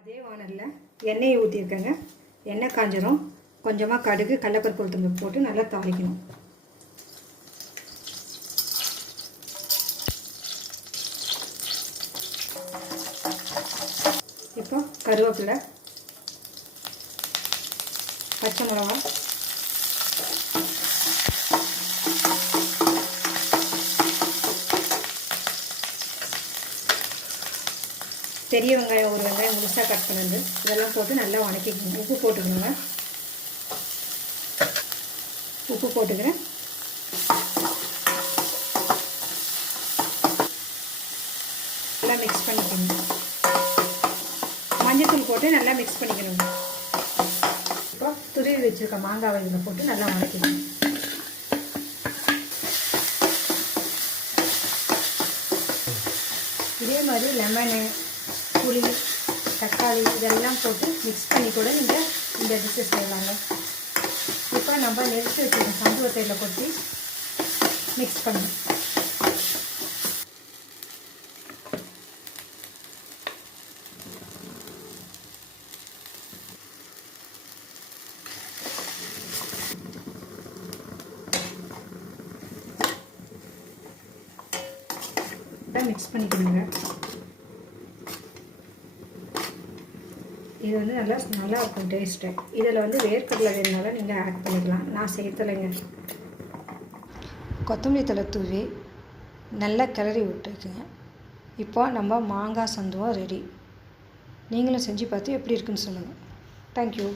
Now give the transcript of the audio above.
அதே வானலில் எண்ணெயை ஊற்றிருக்கேங்க. எண்ணெய் காஞ்சதும் கொஞ்சமாக கடுகு, கடலைப்பருப்பு, உளுத்தம்பருப்பு போட்டு நல்லா தாளிக்கணும். இப்போ கருவேப்பிலை, பச்சை மிளகா, பெரிய வெங்காயம், ஒரு வெங்காயம் முழுசாக கட் பண்ணது, இதெல்லாம் போட்டு நல்லா வணக்கிக்கணும். உப்பு போட்டுக்கணுங்க. உப்பு போட்டுக்கிறேன். நல்லா மிக்ஸ் பண்ணிக்கணும். மஞ்சள் தூள் போட்டு நல்லா மிக்ஸ் பண்ணிக்கணும். இப்போ துருவி வச்சுருக்க மாங்காய் இதில் போட்டு நல்லா வணக்கிக்கணும். இதே மாதிரி லெமனு, புளி, தக்காளி இதெல்லாம் போட்டு மிக்ஸ் பண்ணி கூட நீங்கள் இந்த டிஷ்ஷை செய்யலாங்க. இப்போ நம்ம நெரிச்சு வச்சுருக்கோம் சம்பவத்தையில் கொட்டி மிக்ஸ் பண்ணணும். மிக்ஸ் பண்ணிக்கணுங்க. இது வந்து நல்லா இருக்கும் டேஸ்ட்டு. இதில் வந்து வேர்க்கடலை வேணுனாலும் நீங்கள் ஆட் பண்ணிக்கலாம். நான் சேர்த்தலைங்க. கொத்தமல்லி தழை தூவி நல்லா கிளறி விட்டுருக்குங்க. இப்போ நம்ம மாங்காய் சந்துவம் ரெடி. நீங்களும் செஞ்சு பார்த்து எப்படி இருக்குன்னு சொல்லுங்கள். தேங்க்யூ.